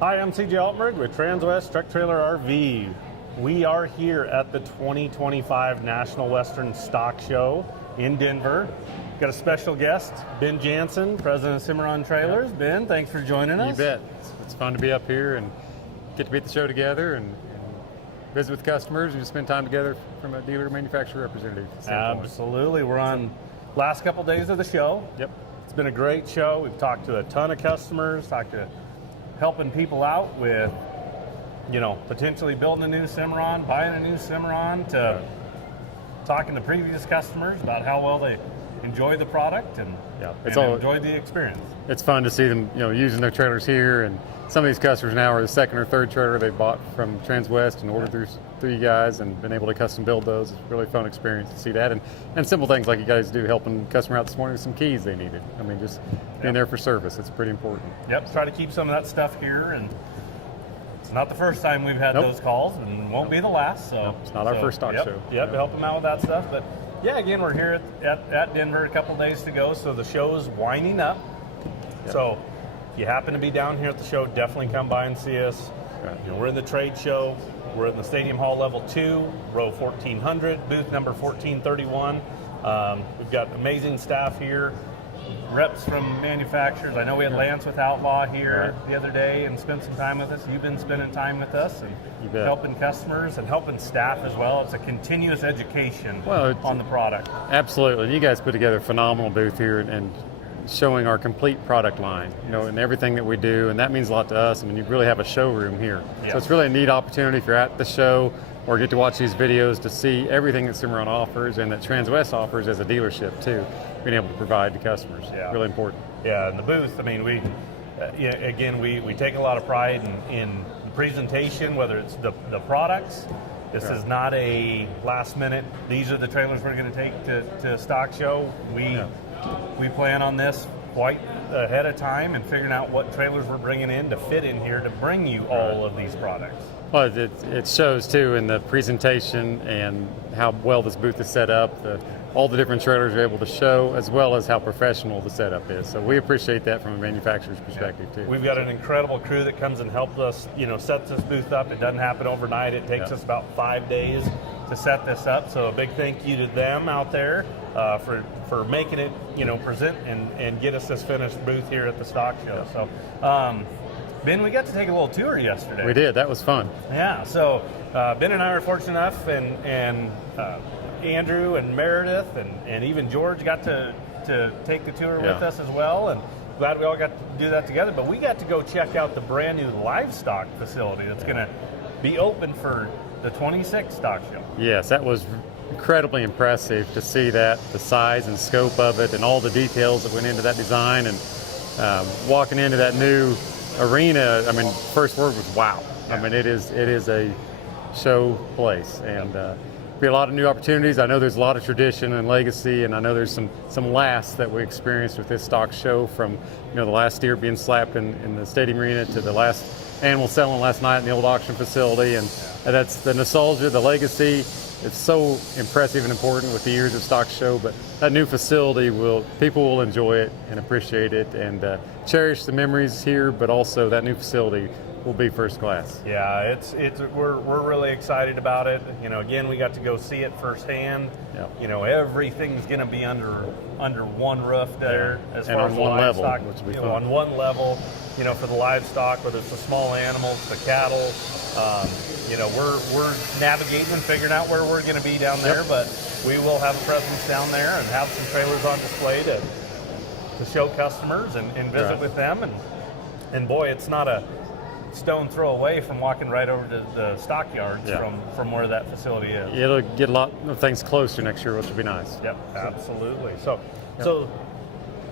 Hi, I'm CJ Altenburg with Transwest Truck Trailer RV. We are here at the 2025 National Western Stock Show in Denver. Got a special guest, Ben Janssen, president of Cimarron Trailers. Yep. Ben, thanks for joining us. You bet. It's fun to be up here and get to be at the show together and visit with customers and spend time together from a dealer manufacturer representative standpoint. Absolutely. We're on last couple days of the show. Yep. It's been a great show. We've talked to a ton of customers, talked to helping people out with, potentially building a new Cimarron, buying a new Cimarron, to talking to previous customers about how well they enjoy the product and enjoy the experience. It's fun to see them, using their trailers here, and some of these customers now are the second or third trailer they bought from Transwest and ordered through you guys and been able to custom build those. It's a really fun experience to see that, and simple things like you guys do, helping a customer out this morning with some keys they needed. I mean, just being there for service, it's pretty important. Yep, try to keep some of that stuff here, and it's not the first time we've had those calls, and won't be the last. So it's not our first stock show. Yep, help them out with that stuff. But yeah, again, we're here at Denver, a couple days to go, so the show's winding up. Yep. So if you happen to be down here at the show, definitely come by and see us. Right. We're in the trade show. We're in the Stadium Hall Level 2, row 1400, booth number 1431. We've got amazing staff here, reps from manufacturers. I know we had Lance with Outlaw here the other day and spent some time with us. You've been spending time with us and helping customers and helping staff as well. It's a continuous education on the product. Absolutely. You guys put together a phenomenal booth here and showing our complete product line, and everything that we do, and that means a lot to us. I mean, you really have a showroom here. So it's really a neat opportunity if you're at the show or get to watch these videos to see everything that Cimarron offers and that Transwest offers as a dealership too, being able to provide to customers. Really important. Yeah, and the booth, I mean, we take a lot of pride in the presentation, whether it's the products. This is not a last minute, these are the trailers we're going to take to stock show. We plan on this quite ahead of time and figuring out what trailers we're bringing in to fit in here to bring you all of these products. Well, it shows too in the presentation and how well this booth is set up, all the different trailers are able to show, as well as how professional the setup is. So we appreciate that from a manufacturer's perspective too. We've got an incredible crew that comes and helps us, set this booth up. It doesn't happen overnight. It takes us about 5 days to set this up. So a big thank you to them out there for making it, present and get us this finished booth here at the stock show. So, Ben, we got to take a little tour yesterday. We did. That was fun. Yeah. So Ben and I were fortunate enough, and Andrew and Meredith and even George got to take the tour with us as well, and glad we all got to do that together. But we got to go check out the brand new livestock facility that's going to be open for the 26th stock show. Yes, that was incredibly impressive to see that, the size and scope of it and all the details that went into that design, and walking into that new arena. I mean, first word was wow. I mean, it is a show place, and be a lot of new opportunities. I know there's a lot of tradition and legacy, and I know there's some lasts that we experienced with this stock show, from the last steer being slapped in the stadium arena to the last animal selling last night in the old auction facility, and that's the nostalgia, the legacy. It's so impressive and important with the years of stock show, but that new facility people will enjoy it and appreciate it and cherish the memories here, but also that new facility will be first class. Yeah, we're really excited about it. Again, we got to go see it firsthand. Everything's going to be under one roof there, as far as the livestock, which will be fun. On one level. For the livestock, whether it's the small animals, the cattle. We're navigating and figuring out where we're going to be down there, but we will have a presence down there and have some trailers on display to show customers and visit with them. And boy, it's not a stone throw away from walking right over to the stockyards from where that facility is. It'll get a lot of things closer next year, which will be nice. Yep, absolutely. So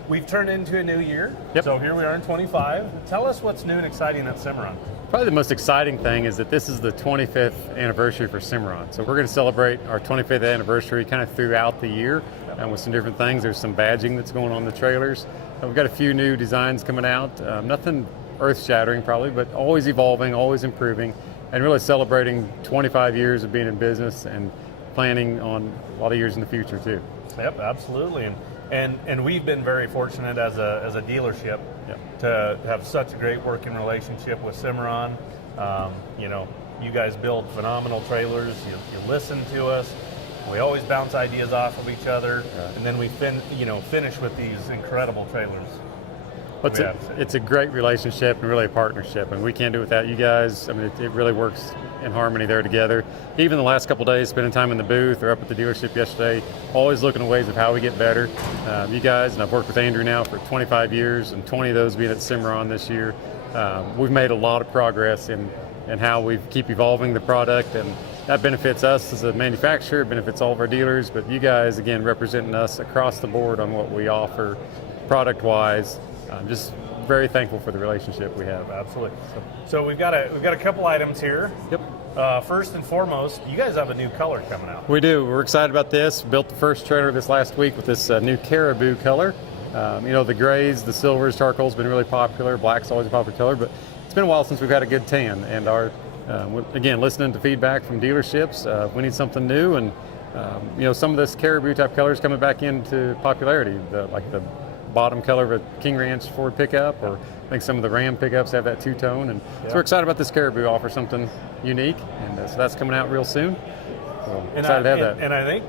we've turned into a new year. So here we are in 25. Tell us what's new and exciting at Cimarron. Probably the most exciting thing is that this is the 25th anniversary for Cimarron. So we're going to celebrate our 25th anniversary kind of throughout the year, and with some different things. There's some badging that's going on the trailers. We've got a few new designs coming out. Nothing earth-shattering probably, but always evolving, always improving, and really celebrating 25 years of being in business and planning on a lot of years in the future too. Yep, absolutely. And And we've been very fortunate as a dealership to have such a great working relationship with Cimarron. You know, you guys build phenomenal trailers. You listen to us. We always bounce ideas off of each other, and then we finish with these incredible trailers. It's a great relationship and really a partnership, and we can't do it without you guys. I mean, it really works in harmony there together. Even the last couple of days, spending time in the booth or up at the dealership yesterday, always looking at ways of how we get better. You guys, and I've worked with Andrew now for 25 years, and 20 of those being at Cimarron this year. We've made a lot of progress in how we keep evolving the product, and that benefits us as a manufacturer, benefits all of our dealers, but you guys, again, representing us across the board on what we offer product-wise. I'm just very thankful for the relationship we have. Absolutely. So we've got a couple items here. Yep. First and foremost, you guys have a new color coming out. We do. We're excited about this. Built the first trailer this last week with this new caribou color. You know, the grays, the silvers, charcoal's been really popular. Black's always a popular color, but it's been a while since we've had a good tan. And again, listening to feedback from dealerships, we need something new. And you know, some of this caribou type colors coming back into popularity, like the bottom color of a King Ranch Ford pickup, or I think some of the Ram pickups have that two-tone, and so we're excited about this caribou offer something unique, and so that's coming out real soon. So excited to have that. And I think,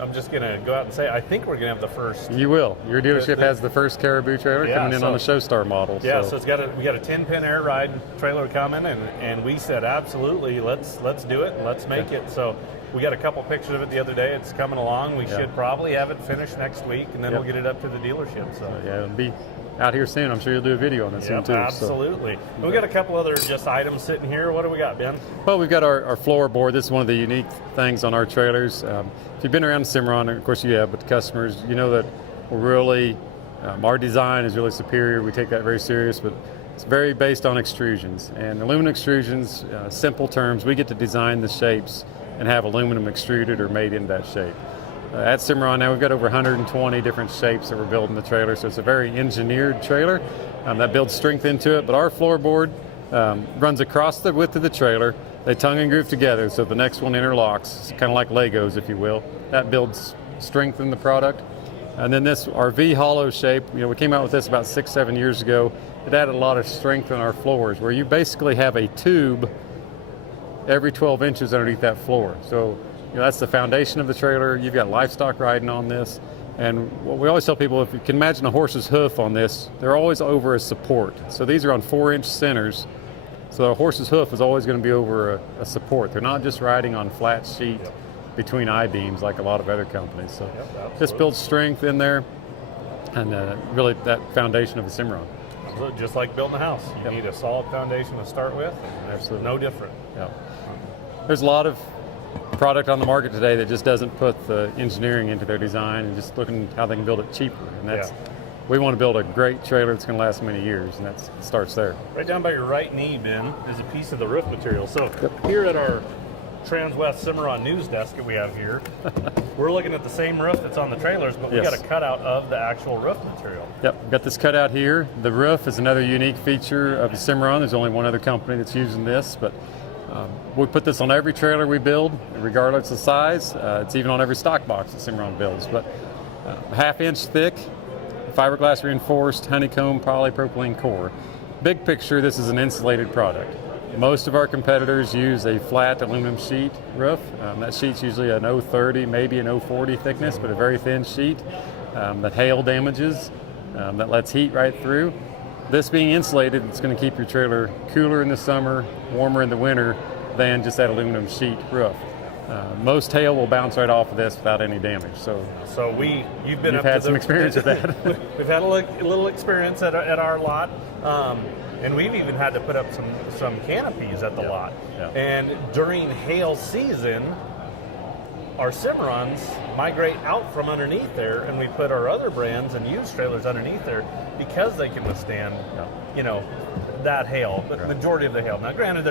I'm just going to go out and say, I think we're going to have the first. You will. Your dealership has the first caribou trailer coming in on the Showstar model. Yeah, so we got a 10-pin air ride trailer coming, and we said absolutely, let's do it, let's make it. So we got a couple pictures of it the other day. It's coming along. We should probably have it finished next week, and then we'll get it up to the dealership. So yeah, it'll be out here soon. I'm sure you'll do a video on this soon too. Absolutely. So. We got a couple other just items sitting here. What do we got, Ben? Well, we've got our floorboard. This is one of the unique things on our trailers. If you've been around Cimarron, of course you have, but the customers, you know that we're really, our design is really superior. We take that very serious, but it's very based on extrusions. And aluminum extrusions, simple terms, we get to design the shapes and have aluminum extruded or made into that shape. At Cimarron now we've got over 120 different shapes that we're building the trailer, so it's a very engineered trailer that builds strength into it. But our floorboard runs across the width of the trailer. They tongue and groove together, so the next one interlocks. It's kind of like Legos, if you will. That builds strength in the product. And then our V hollow shape, you know, we came out with this about 6-7 years ago. It added a lot of strength on our floors, where you basically have a tube every 12 inches underneath that floor. So, you know, that's the foundation of the trailer. You've got livestock riding on this. And what we always tell people, if you can imagine a horse's hoof on this, they're always over a support. So these are on 4-inch centers. So a horse's hoof is always going to be over a support. They're not just riding on flat sheet between I-beams like a lot of other companies. So this builds strength in there, and really that foundation of a Cimarron. So just like building a house, you need a solid foundation to start with. Absolutely. No different. Yeah. There's a lot of product on the market today that just doesn't put the engineering into their design and just looking how they can build it cheaper. And we want to build a great trailer that's going to last many years, and it starts there. Right down by your right knee, Ben, is a piece of the roof material. So here at our Transwest Cimarron news desk that we have here, we're looking at the same roof that's on the trailers, but we got a cutout of the actual roof material. Yep, we've got this cutout here. The roof is another unique feature of the Cimarron. There's only one other company that's using this, but we put this on every trailer we build, regardless of size. It's even on every stock box that Cimarron builds. But 1/2 inch thick, fiberglass reinforced, honeycomb polypropylene core. Big picture, this is an insulated product. Most of our competitors use a flat aluminum sheet roof. That sheet's usually an 030, maybe an 040 thickness, but a very thin sheet that hail damages, that lets heat right through. This being insulated, it's going to keep your trailer cooler in the summer, warmer in the winter than just that aluminum sheet roof. Most hail will bounce right off of this without any damage. So you've had some experience with that. We've had a little experience at our lot. And we've even had to put up some canopies at the lot. Yeah. And during hail season, our Cimarrons migrate out from underneath there, and we put our other brands and used trailers underneath there because they can withstand, you know, that hail, but majority of the hail. Now, granted,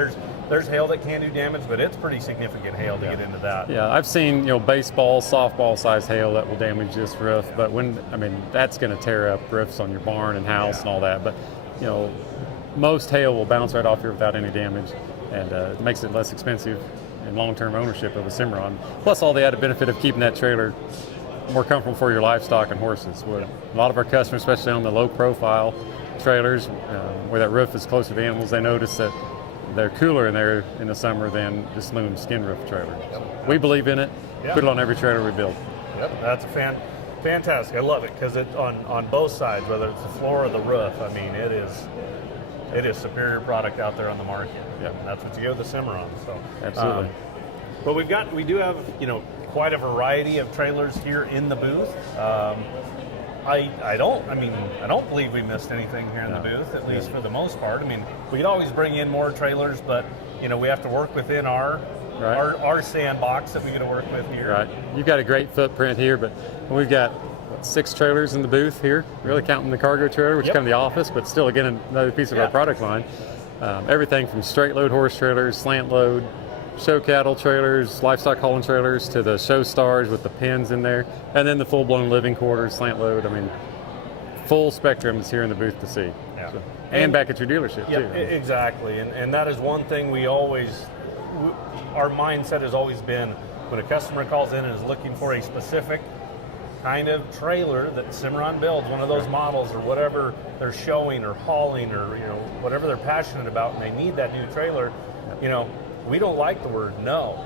there's hail that can do damage, but it's pretty significant hail to get into that. Yeah, I've seen, you know, baseball, softball size hail that will damage this roof, but that's going to tear up roofs on your barn and house and all that. But, you know, most hail will bounce right off here without any damage, and it makes it less expensive in long-term ownership of a Cimarron. Plus all the added benefit of keeping that trailer more comfortable for your livestock and horses. A lot of our customers, especially on the low profile trailers, where that roof is closer to the animals, they notice that they're cooler in there in the summer than just aluminum skin roof trailer. So we believe in it. Yep. Put it on every trailer we build. Yep, that's a fantastic. I love it because it on both sides, whether it's the floor or the roof. I mean, it is superior product out there on the market. Yep. And that's what you go with the Cimarron. So Absolutely. But we do have quite a variety of trailers here in the booth. I don't believe we missed anything here in the booth, at least for the most part. I mean, we could always bring in more trailers, but we have to work within our sandbox that we got to work with here. Right. You've got a great footprint here, but we've got 6 trailers in the booth here, really counting the cargo trailer, which come to the office, but still, again, another piece of our product line. Everything from straight load horse trailers, slant load, show cattle trailers, livestock hauling trailers, to the show stars with the pins in there, and then the full-blown living quarters, slant load. I mean, full spectrum is here in the booth to see. Yeah. So, and back at your dealership, too. Exactly. And that is one thing our mindset has always been, when a customer calls in and is looking for a specific kind of trailer that Cimarron builds, one of those models or whatever they're showing or hauling or whatever they're passionate about, and they need that new trailer, we don't like the word no.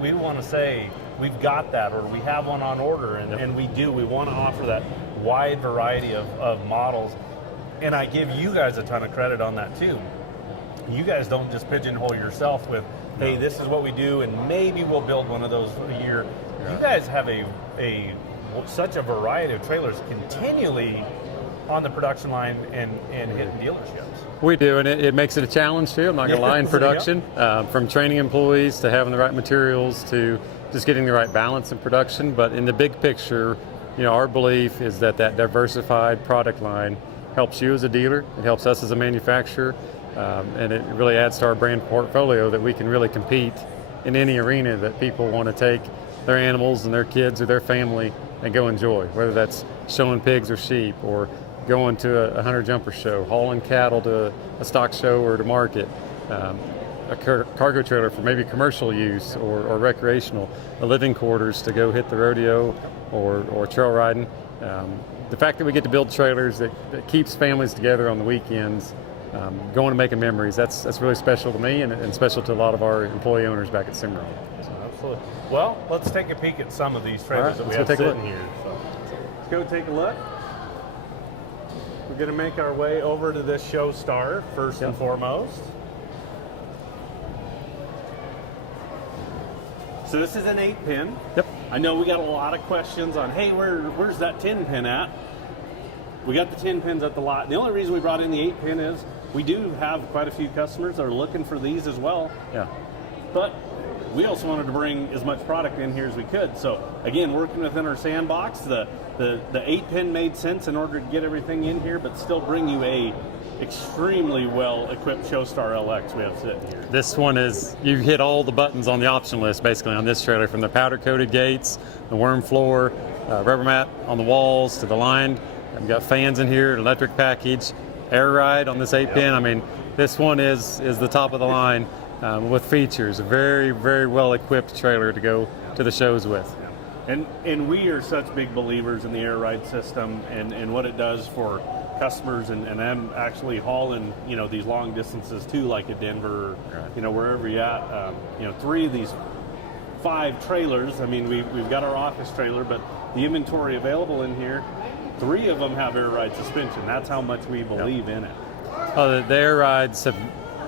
We want to say we've got that, or we have one on order, and we do. We want to offer that wide variety of models, and I give you guys a ton of credit on that too. You guys don't just pigeonhole yourself with, hey, this is what we do, and maybe we'll build one of those a year. You guys have such a variety of trailers continually on the production line and hitting dealerships. We do, and it makes it a challenge too. I'm not going to lie, in production, from training employees to having the right materials to just getting the right balance in production. But in the big picture, our belief is that diversified product line helps you as a dealer, it helps us as a manufacturer, and it really adds to our brand portfolio that we can really compete in any arena that people want to take their animals and their kids or their family and go enjoy, whether that's showing pigs or sheep, or going to a hunter jumper show, hauling cattle to a stock show or to market, a cargo trailer for maybe commercial use or recreational, a living quarters to go hit the rodeo or trail riding. The fact that we get to build trailers that keeps families together on the weekends, going and making memories, that's really special to me and special to a lot of our employee owners back at Cimarron. Absolutely. Well, let's take a peek at some of these trailers that we have sitting here. So let's go take a look. We're going to make our way over to this show star first and foremost. So this is an 8-pin. Yep. I know we got a lot of questions on, hey, where's that 10-pin at? We got the 10 pins at the lot. The only reason we brought in the 8-pin is we do have quite a few customers that are looking for these as well. Yeah. But we also wanted to bring as much product in here as we could. So again, working within our sandbox, the 8-pin made sense in order to get everything in here, but still bring you a extremely well-equipped Showstar LX we have sitting here. This one you hit all the buttons on the option list basically on this trailer, from the powder-coated gates, the worm floor, rubber mat on the walls, to the lined. We've got fans in here, electric package, air ride on this 8-pin. Yep. I mean, this one is the top of the line with features. A very, very well-equipped trailer to go to the shows with. And we are such big believers in the air ride system and what it does for customers, and I'm actually hauling these long distances too, like at Denver, wherever you're at. 3 of these 5 trailers. I mean, we've got our office trailer, but the inventory available in here, 3 of them have air ride suspension. That's how much we believe in it. The air rides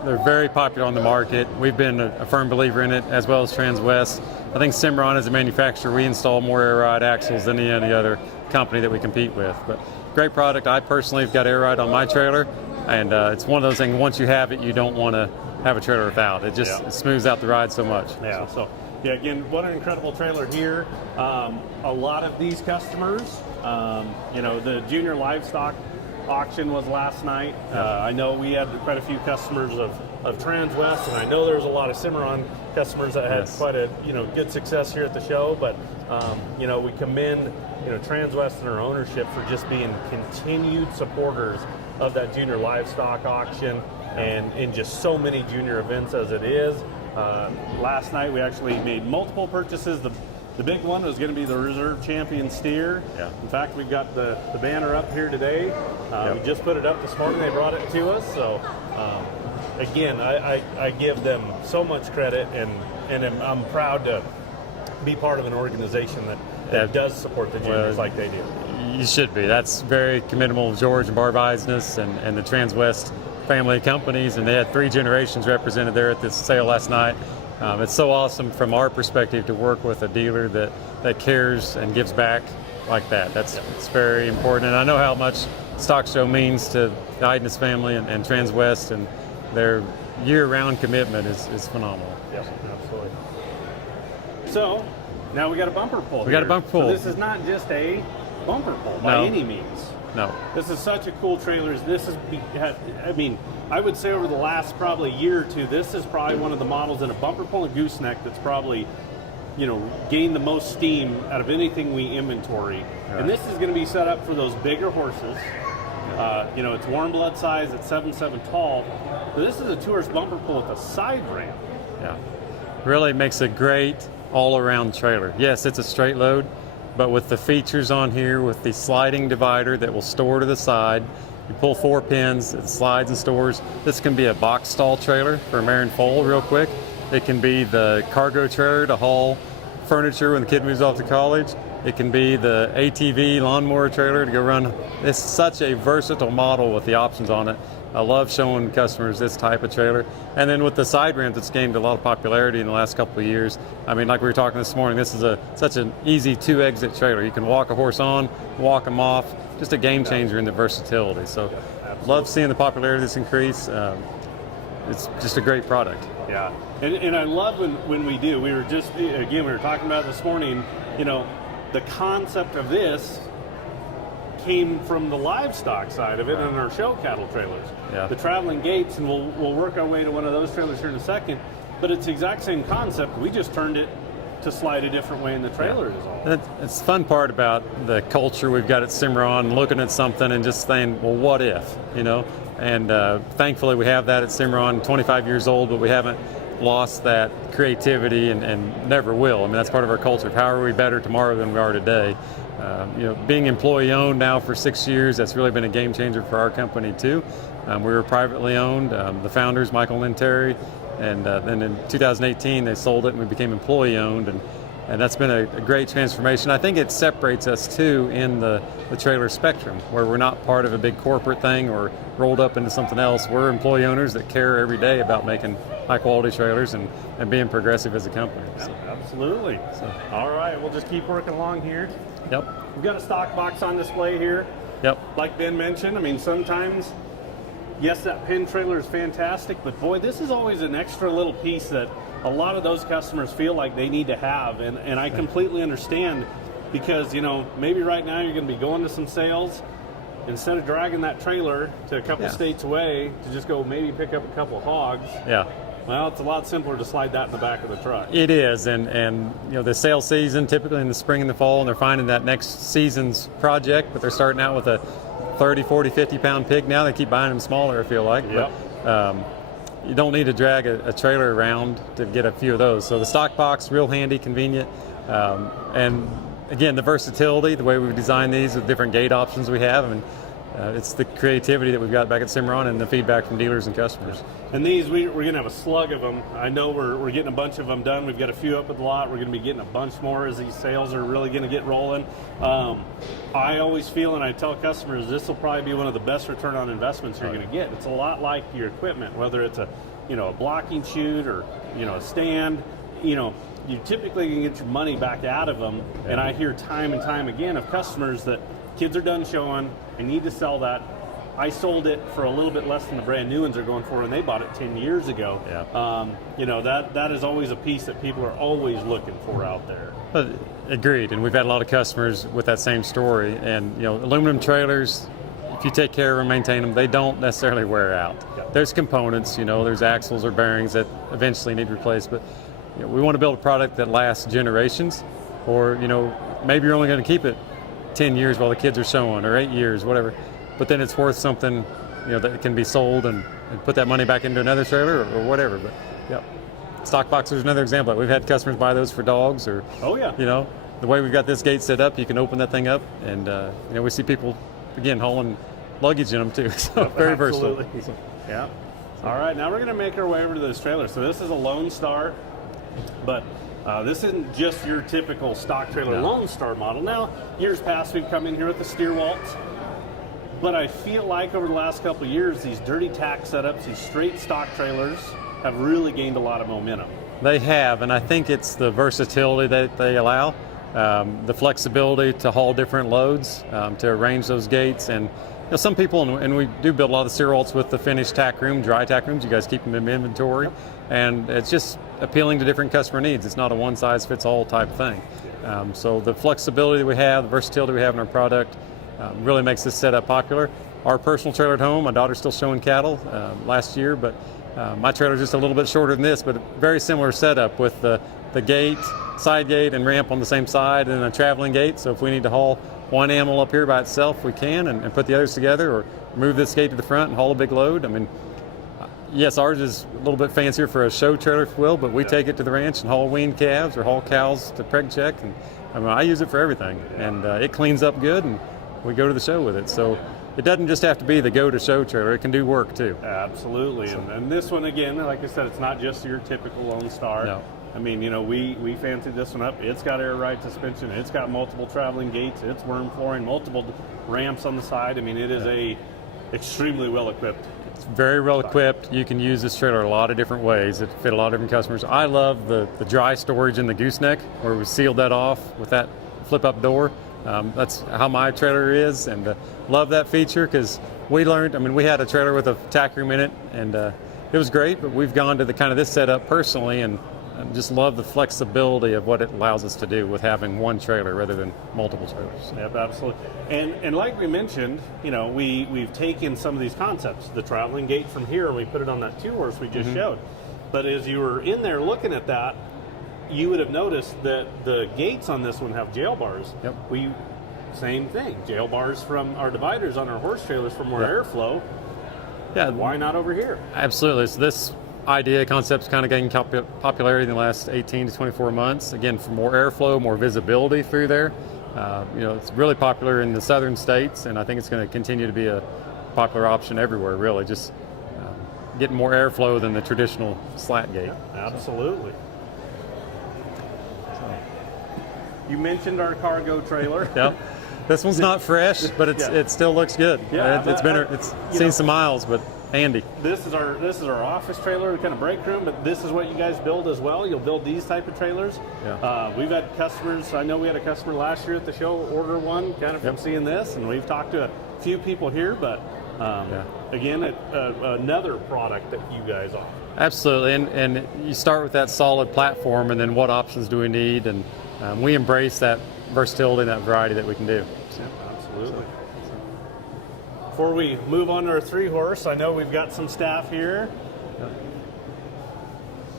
they're very popular on the market. We've been a firm believer in it, as well as Transwest. I think Cimarron, as a manufacturer, we install more air ride axles than any other company that we compete with. But great product. I personally have got air ride on my trailer, and it's one of those things, once you have it, you don't want to have a trailer without. It just it smooths out the ride so much. Yeah, so again, what an incredible trailer here. A lot of these customers, the junior livestock auction was last night. I know we had quite a few customers of Transwest, and I know there's a lot of Cimarron customers that had quite a good success here at the show. But we commend Transwest and our ownership for just being continued supporters of that junior livestock auction and in just so many junior events as it is. Last night we actually made multiple purchases. The big one was going to be the reserve champion steer. Yeah. In fact, we've got the banner up here today. We just put it up this morning. They brought it to us. So, again, I give them so much credit, and I'm proud to be part of an organization that does support the juniors like they do. You should be. That's very commendable of George and Barb Eisness and the Transwest family of companies, and they had 3 generations represented there at this sale last night. It's so awesome from our perspective to work with a dealer that cares and gives back like that. It's very important, and I know how much Stock Show means to the Eidness family and Transwest, and their year-round commitment is phenomenal. Yes, absolutely. So now we got a bumper pull. We got a bumper pull. So this is not just a bumper pull by any means. No. This is such a cool trailer. I mean, I would say over the last probably year or two, this is probably one of the models in a bumper pull and gooseneck that's probably, gained the most steam out of anything we inventory. Right. And this is going to be set up for those bigger horses. It's warm blood size at 7'7" tall. So this is a tourist bumper pull with a side ramp. Yeah. Really makes a great all-around trailer. Yes, it's a straight load, but with the features on here, with the sliding divider that will store to the side, you pull 4 pins, it slides and stores. This can be a box stall trailer for a mare and foal real quick. It can be the cargo trailer to haul furniture when the kid moves off to college. It can be the ATV lawnmower trailer to go run. It's such a versatile model with the options on it. I love showing customers this type of trailer. And then with the side ramp that's gained a lot of popularity in the last couple of years. I mean, like we were talking this morning, this is such an easy 2-exit trailer. You can walk a horse on, walk them off. Just a game changer in the versatility. So love seeing the popularity of this increase. It's just a great product. Yeah, and I love when we do. We were talking about it this morning, the concept of this came from the livestock side of it and our show cattle trailers. Yeah. The traveling gates, and we'll work our way to one of those trailers here in a second, but it's the exact same concept. We just turned it to slide a different way in the trailer is all. It's the fun part about the culture we've got at Cimarron, looking at something and just saying, well, what if, And thankfully we have that at Cimarron, 25 years old, but we haven't lost that creativity and never will. I mean, that's part of our culture. How are we better tomorrow than we are today? Being employee owned now for 6 years, that's really been a game changer for our company too. We were privately owned. The founders, Michael and Terry, and then in 2018 they sold it and we became employee owned, and that's been a great transformation. I think it separates us too in the trailer spectrum, where we're not part of a big corporate thing or rolled up into something else. We're employee owners that care every day about making high quality trailers and being progressive as a company. So. Absolutely. So. All right, we'll just keep working along here. Yep. We've got a stock box on display here. Yep. Like Ben mentioned, I mean, sometimes, yes, that pin trailer is fantastic, but boy, this is always an extra little piece that a lot of those customers feel like they need to have, and I completely understand, because maybe right now you're going to be going to some sales. Instead of dragging that trailer to a couple states away to just go maybe pick up a couple hogs. Yeah. Well, it's a lot simpler to slide that in the back of the truck. It is, and the sales season typically in the spring and the fall, and they're finding that next season's project, but they're starting out with a 30, 40, 50 pound pig now. They keep buying them smaller, I feel like. Yep. But you don't need to drag a trailer around to get a few of those. So the stock box, real handy, convenient, and again, the versatility, the way we've designed these with different gate options we have, and it's the creativity that we've got back at Cimarron and the feedback from dealers and customers. And these, we're going to have a slug of them. I know we're getting a bunch of them done. We've got a few up at the lot. We're going to be getting a bunch more as these sales are really going to get rolling. I always feel, and I tell customers, this will probably be one of the best return on investments you're going to get. It's a lot like your equipment, whether it's a blocking chute or a stand. You typically can get your money back out of them. Yeah. And I hear time and time again of customers that kids are done showing, I need to sell that. I sold it for a little bit less than the brand new ones are going for, and they bought it 10 years ago. Yeah. That is always a piece that people are always looking for out there. Agreed, and we've had a lot of customers with that same story. And aluminum trailers, if you take care of them, maintain them, they don't necessarily wear out. Yep. There's components, there's axles or bearings that eventually need replaced, but we want to build a product that lasts generations, or maybe you're only going to keep it 10 years while the kids are showing, or 8 years, whatever. But then it's worth something, that can be sold and put that money back into another trailer or whatever. But stock boxes is another example. We've had customers buy those for dogs, or Oh yeah. you know, the way we've got this gate set up, you can open that thing up, and you know, we see people again hauling luggage in them too. So very versatile. Absolutely. Yeah. All right, now we're going to make our way over to this trailer. So this is a Lone Star, but this isn't just your typical stock trailer Lone Star model. Now, years past, we've come in here with the steer waltz, but I feel like over the last couple of years, these dirty tack setups, these straight stock trailers, have really gained a lot of momentum. They have, and I think it's the versatility that they allow, the flexibility to haul different loads, to arrange those gates. And you know, some people, and we do build a lot of steer waltz with the finished tack room, dry tack rooms. You guys keep them in inventory, and it's just appealing to different customer needs. It's not a one-size-fits-all type thing. So the flexibility we have, the versatility we have in our product, really makes this setup popular. Our personal trailer at home, my daughter's still showing cattle last year, but my trailer's just a little bit shorter than this, but a very similar setup with the gate, side gate, and ramp on the same side, and a traveling gate. So if we need to haul one animal up here by itself, we can, and put the others together, or move this gate to the front and haul a big load. I mean, yes, ours is a little bit fancier for a show trailer, if you will, but we take it to the ranch and haul weaned calves or haul cows to preg check. And I mean, I use it for everything, and it cleans up good, and we go to the show with it. So it doesn't just have to be the go-to-show trailer. It can do work, too. Absolutely. And this one, again, like I said, it's not just your typical Lone Star. No. I mean, you know, we fancied this one up. It's got air ride suspension. It's got multiple traveling gates. It's worm flooring, multiple ramps on the side. I mean, it is a extremely well-equipped. It's very well-equipped. You can use this trailer a lot of different ways. It fit a lot of different customers. I love the dry storage in the gooseneck, where we sealed that off with that flip-up door. That's how my trailer is, and love that feature, because we learned, I mean, we had a trailer with a tack room in it, and it was great, but we've gone to the kind of this setup personally, and just love the flexibility of what it allows us to do with having one trailer rather than multiple trailers. Yep, absolutely. And like we mentioned, you know, we've taken some of these concepts, the traveling gate from here, and we put it on that 2-horse we just showed. But as you were in there looking at that, you would have noticed that the gates on this one have jail bars. Yep. Same thing, jail bars from our dividers on our horse trailers for more airflow. Yeah. Why not over here? Absolutely. So this concept's kind of gaining popularity in the last 18 to 24 months. Again, for more airflow, more visibility through there. You know, it's really popular in the southern states, and I think it's going to continue to be a popular option everywhere, really. Just getting more airflow than the traditional slat gate. Yeah, absolutely. You mentioned our cargo trailer. Yep. This one's not fresh, but it still looks good. Yeah, it's seen some miles, but handy. This is our office trailer, kind of break room, but this is what you guys build as well. You'll build these type of trailers. Yeah. We've had customers, I know we had a customer last year at the show order one kind of from seeing this, and we've talked to a few people here, but again, another product that you guys offer. Absolutely, and you start with that solid platform, and then what options do we need, and we embrace that versatility and that variety that we can do. Yeah, absolutely. Before we move on to our 3-horse, I know we've got some staff here.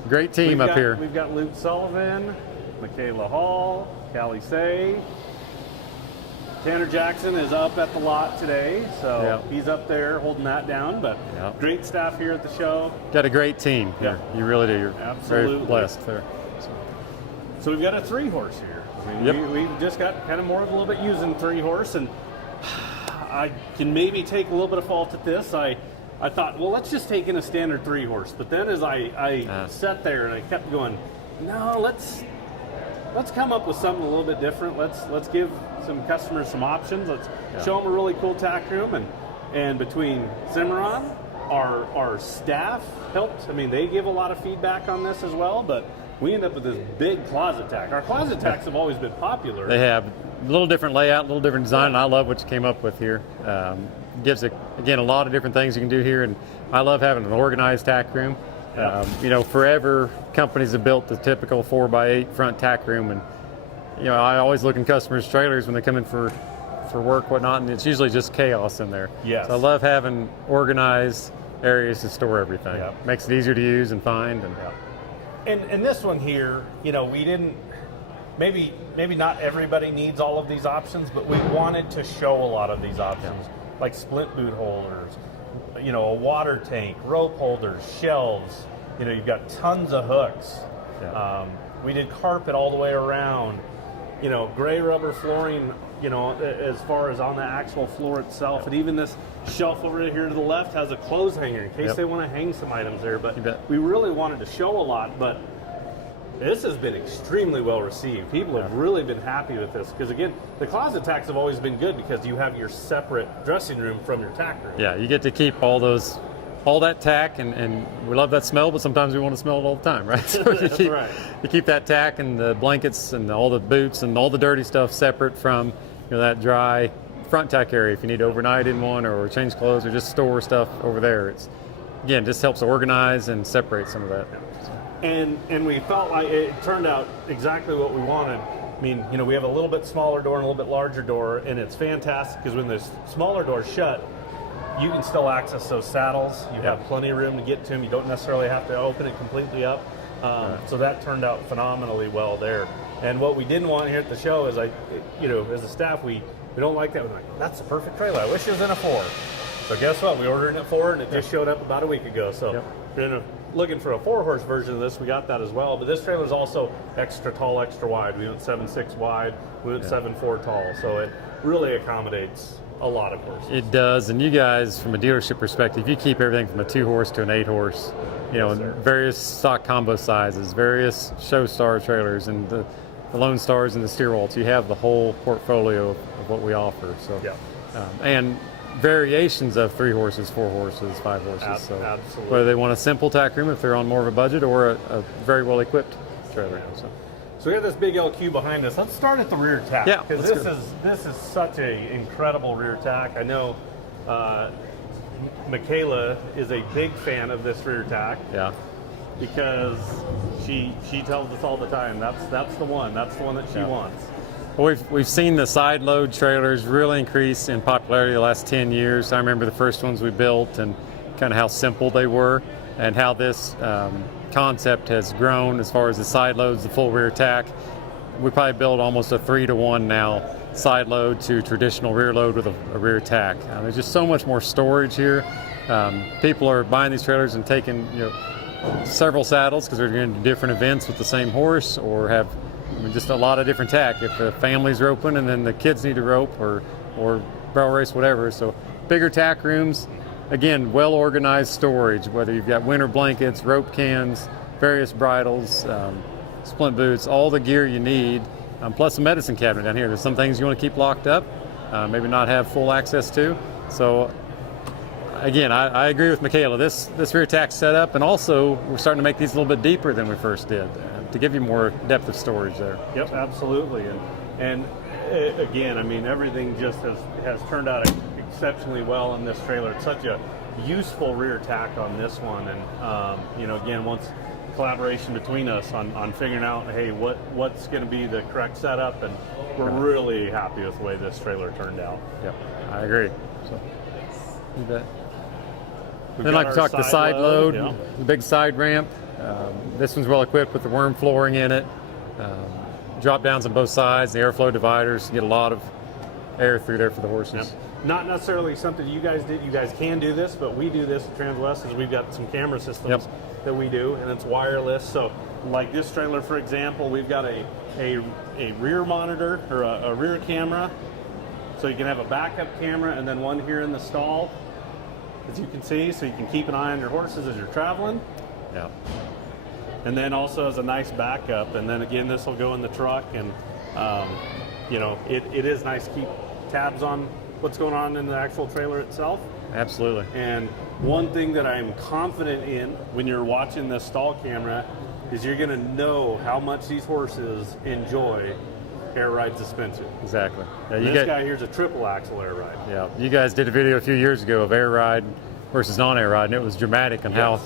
Great team up here. We've got Luke Sullivan, Michaela Hall, Callie Say. Tanner Jackson is up at the lot today, so he's up there holding that down, but great staff here at the show. Got a great team here. You really do. You're absolutely very blessed there. So we've got a 3-horse here. I mean, we've just got kind of more of a little bit using 3-horse, and I can maybe take a little bit of fault at this. I thought, well, let's just take in a standard 3-horse. But then as I sat there and I kept going, no, let's come up with something a little bit different. Let's give some customers some options. Let's show them a really cool tack room, and between Cimarron, our staff helped. I mean, they give a lot of feedback on this as well, but we end up with this big closet tack. Our closet tacks have always been popular. They have a little different layout, a little different design, and I love what you came up with here. Gives, again, a lot of different things you can do here, and I love having an organized tack room. You know, forever companies have built the typical 4x8 front tack room, and you know, I always look in customers' trailers when they come in for work, whatnot, and it's usually just chaos in there. Yes. So I love having organized areas to store everything. Makes it easier to use and find. And this one here, you know, we didn't, maybe not everybody needs all of these options, but we wanted to show a lot of these options, like split boot holders, you know, a water tank, rope holders, shelves, You know, you've got tons of hooks. Yeah. We did carpet all the way around. You know, gray rubber flooring, you know, as far as on the actual floor itself. And even this shelf over here to the left has a clothes hanger in case they want to hang some items there. But we really wanted to show a lot, but this has been extremely well received. People have really been happy with this because, again, the closet tacks have always been good because you have your separate dressing room from your tack room. Yeah, you get to keep all that tack, and we love that smell, but sometimes we want to smell it all the time, right? So you keep that tack and the blankets and all the boots and all the dirty stuff separate from, you know, that dry front tack area if you need to overnight in one or change clothes or just store stuff over there. It's, again, just helps organize and separate some of that. And we felt like it turned out exactly what we wanted. I mean, you know, we have a little bit smaller door and a little bit larger door, and it's fantastic because when the smaller door's shut, you can still access those saddles. You have plenty of room to get to them. You don't necessarily have to open it completely up. So that turned out phenomenally well there. And what we didn't want here at the show is, you know, as a staff, we don't like that. We're like, that's the perfect trailer. I wish it was in a 4. So guess what? We ordered it at 4, and it just showed up about a week ago. So if you're looking for a 4-horse version of this, we got that as well. But this trailer is also extra tall, extra wide. We went 7.6 wide. We went 7.4 tall. So it really accommodates a lot of horses. It does, and you guys, from a dealership perspective, you keep everything from a 2-horse to an 8-horse, you know, various stock combo sizes, various show star trailers, and the Lone Stars and the Steer Waltz. You have the whole portfolio of what we offer. So, and variations of 3 horses, 4 horses, 5 horses. So absolutely. Whether they want a simple tack room if they're on more of a budget, or a very well equipped trailer. So we have this big LQ behind us. Let's start at the rear tack. Yeah, because this is such an incredible rear tack. I know Michaela is a big fan of this rear tack. Yeah. Because she tells us all the time that's the one that she wants. Well, we've seen the side load trailers really increase in popularity the last 10 years. I remember the first ones we built and kind of how simple they were, and how this concept has grown as far as the side loads, the full rear tack. We probably build almost a 3-to-1 now, side load to traditional rear load with a rear tack. There's just so much more storage here. People are buying these trailers and taking, you know, several saddles because they're going to different events with the same horse, or have just a lot of different tack. If the families roping and then the kids need to rope or barrel race, whatever. So bigger tack rooms. Again, well-organized storage, whether you've got winter blankets, rope cans, various bridles, splint boots, all the gear you need, plus a medicine cabinet down here. There's some things you want to keep locked up, maybe not have full access to. So, again, I agree with Michaela. This rear tack setup, and also we're starting to make these a little bit deeper than we first did to give you more depth of storage there. Yep, absolutely. And again, I mean, everything just has turned out exceptionally well in this trailer. It's such a useful rear tack on this one, and you know, again, once collaboration between us on figuring out, hey, what's going to be the correct setup, and we're really happy with the way this trailer turned out. Yep, I agree. So, you bet. Then like to talk the side load, the big side ramp. This one's well equipped with the worm flooring in it. Drop downs on both sides, the airflow dividers. You get a lot of air through there for the horses. Yep. Not necessarily something you guys did. You guys can do this, but we do this at Transwest is we've got some camera systems that we do, and it's wireless. So like this trailer, for example, we've got a rear monitor, or a rear camera. So you can have a backup camera and then one here in the stall, as you can see, so you can keep an eye on your horses as you're traveling. Yeah. And then also as a nice backup, and then again, this will go in the truck, and you know, it is nice to keep tabs on what's going on in the actual trailer itself. Absolutely. And one thing that I'm confident in when you're watching this stall camera is you're going to know how much these horses enjoy air ride suspension. Exactly. Yeah, this guy here's a triple axle air ride. Yeah, you guys did a video a few years ago of air ride versus non-air ride, and it was dramatic on how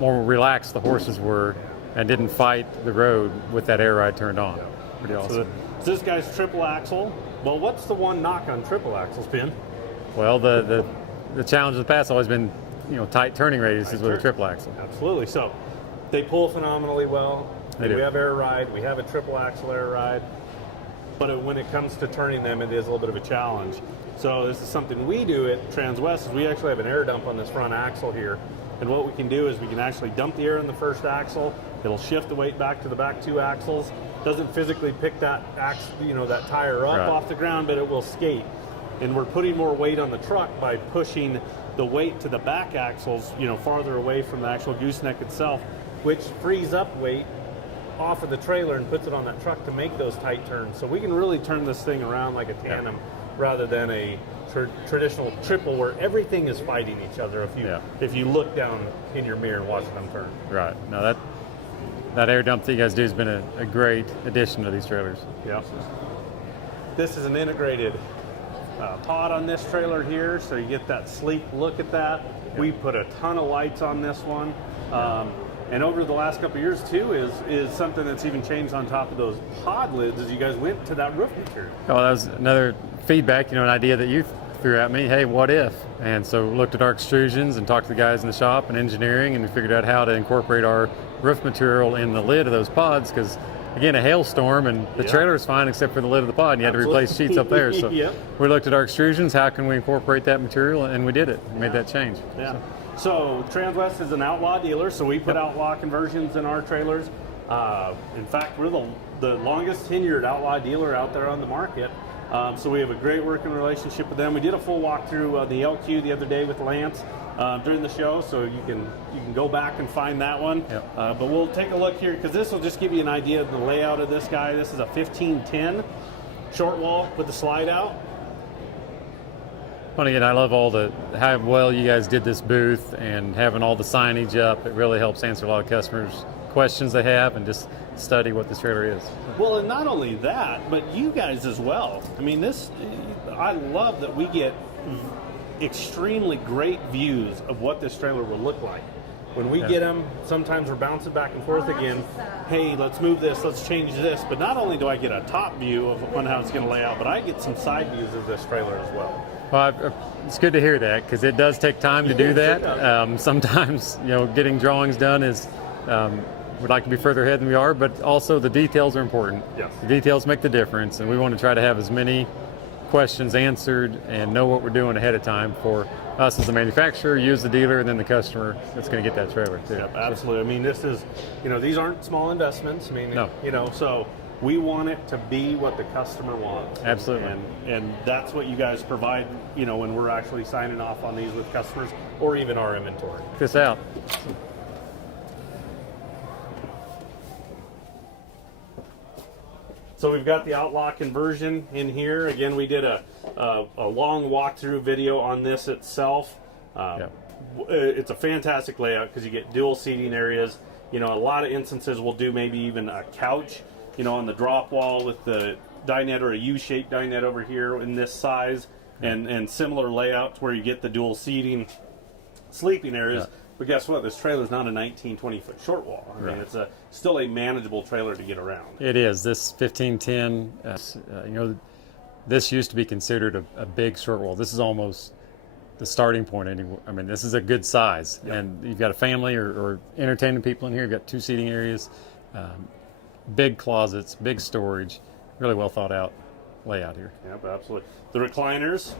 more relaxed the horses were and didn't fight the road with that air ride turned on. Pretty awesome. So this guy's triple axle. Well, what's the one knock on triple axles, Ben? Well, the challenge of the past has always been, you know, tight turning radiuses with a triple axle. Absolutely. So they pull phenomenally well. We have air ride. We have a triple axle air ride. But when it comes to turning them, it is a little bit of a challenge. So this is something we do at Transwest. Is we actually have an air dump on this front axle here. And what we can do is we can actually dump the air in the first axle. It'll shift the weight back to the back 2 axles. Doesn't physically pick that that tire up off the ground, but it will skate. And we're putting more weight on the truck by pushing the weight to the back axles, farther away from the actual gooseneck itself, which frees up weight off of the trailer and puts it on that truck to make those tight turns. So we can really turn this thing around like a tandem rather than a traditional triple where everything is fighting each other if you look down in your mirror and watch them turn. Right. No, that air dump that you guys do has been a great addition to these trailers. Yeah. This is an integrated pod on this trailer here, so you get that sleek look at that. Yep. We put a ton of lights on this one. And over the last couple of years too is something that's even changed on top of those pod lids as you guys went to that roof material. Oh, that was another feedback, an idea that you threw at me. Hey, what if? And so looked at our extrusions and talked to the guys in the shop and engineering, and we figured out how to incorporate our roof material in the lid of those pods, because again, a hailstorm and the trailer is fine except for the lid of the pod, and you had to replace sheets up there. So we looked at our extrusions, how can we incorporate that material, and we did it. We made that change. Yeah. So Transwest is an outlaw dealer, so we put outlaw conversions in our trailers. In fact, we're the longest tenured outlaw dealer out there on the market. So we have a great working relationship with them. We did a full walkthrough of the LQ the other day with Lance during the show, so you can go back and find that one. Yep. But we'll take a look here, because this will just give you an idea of the layout of this guy. This is a 1510 short wall with the slide out. Well, again, I love how well you guys did this booth and having all the signage up. It really helps answer a lot of customers' questions they have and just study what this trailer is. Well, and not only that, but you guys as well. I mean, I love that we get extremely great views of what this trailer will look like. When we get them, sometimes we're bouncing back and forth again. Hey, let's move this, let's change this. But not only do I get a top view of how it's going to lay out, but I get some side views of this trailer as well. Well, it's good to hear that, because it does take time to do that. Sometimes, getting drawings done is, we'd like to be further ahead than we are, but also the details are important. Yes. The details make the difference, and we want to try to have as many questions answered and know what we're doing ahead of time for us as the manufacturer, you as the dealer, and then the customer that's going to get that trailer too. Yep, absolutely. I mean, this is, these aren't small investments. I mean, no. So we want it to be what the customer wants. Absolutely. And that's what you guys provide, when we're actually signing off on these with customers or even our inventory. Check this out. So we've got the outlaw conversion in here. Again, we did a long walkthrough video on this itself. It's a fantastic layout because you get dual seating areas. A lot of instances we'll do maybe even a couch, on the drop wall with the dinette or a U-shaped dinette over here in this size, and similar layouts where you get the dual seating sleeping areas. Yeah. But guess what? This trailer is not a 19-20-foot short wall. I mean, it's still a manageable trailer to get around. It is. This 1510, this used to be considered a big short wall. This is almost the starting point. I mean, this is a good size. Yep. And you've got a family or entertaining people in here. You've got 2 seating areas, big closets, big storage, really well thought out layout here. Yep, absolutely. The recliners,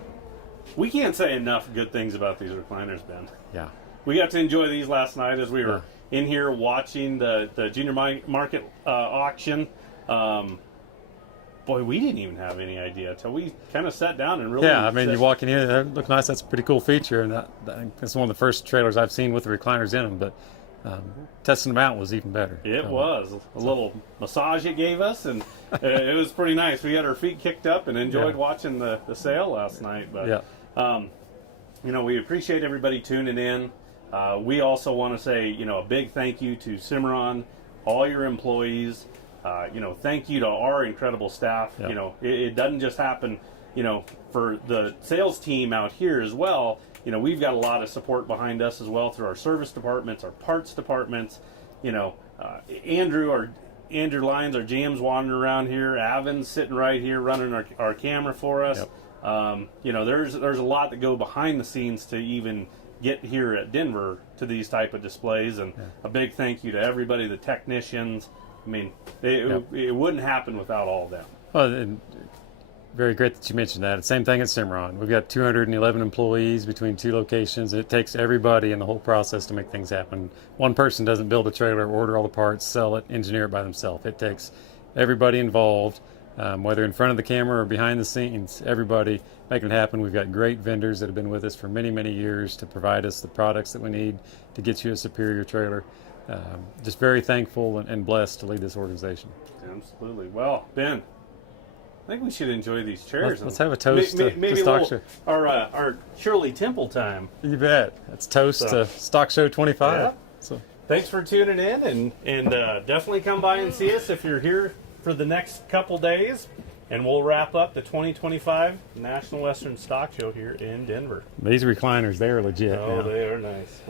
we can't say enough good things about these recliners, Ben. Yeah. We got to enjoy these last night as we were in here watching the junior market auction. Boy, we didn't even have any idea until we kind of sat down and really... Yeah, I mean, you walk in here, they look nice. That's a pretty cool feature, and that's one of the first trailers I've seen with the recliners in them, but testing them out was even better. It was. A little massage it gave us, and it was pretty nice. We had our feet kicked up and enjoyed watching the sale last night. But, we appreciate everybody tuning in. We also want to say, a big thank you to Cimarron, all your employees. Thank you to our incredible staff. Yep. It doesn't just happen, for the sales team out here as well. We've got a lot of support behind us as well through our service departments, our parts departments. Andrew Lyons, our GM's wandering around here. Avin's sitting right here running our camera for us. Yep. There's a lot that go behind the scenes to even get here at Denver to these type of displays, and a big thank you to everybody, the technicians. I mean, it wouldn't happen without all of them. Well, and very great that you mentioned that. Same thing at Cimarron. We've got 211 employees between 2 locations. It takes everybody in the whole process to make things happen. One person doesn't build a trailer, order all the parts, sell it, engineer it by themselves. It takes everybody involved, whether in front of the camera or behind the scenes, everybody making it happen. We've got great vendors that have been with us for many, many years to provide us the products that we need to get you a superior trailer. Just very thankful and blessed to lead this organization. Absolutely. Well, Ben, I think we should enjoy these chairs. Let's have a toast maybe to Stock Show. Our Shirley Temple time. You bet. That's toast to Stock Show 25. Yeah. So. Thanks for tuning in, and definitely come by and see us if you're here for the next couple days, and we'll wrap up the 2025 National Western Stock Show here in Denver. These recliners, they are legit. Oh, now. they are nice.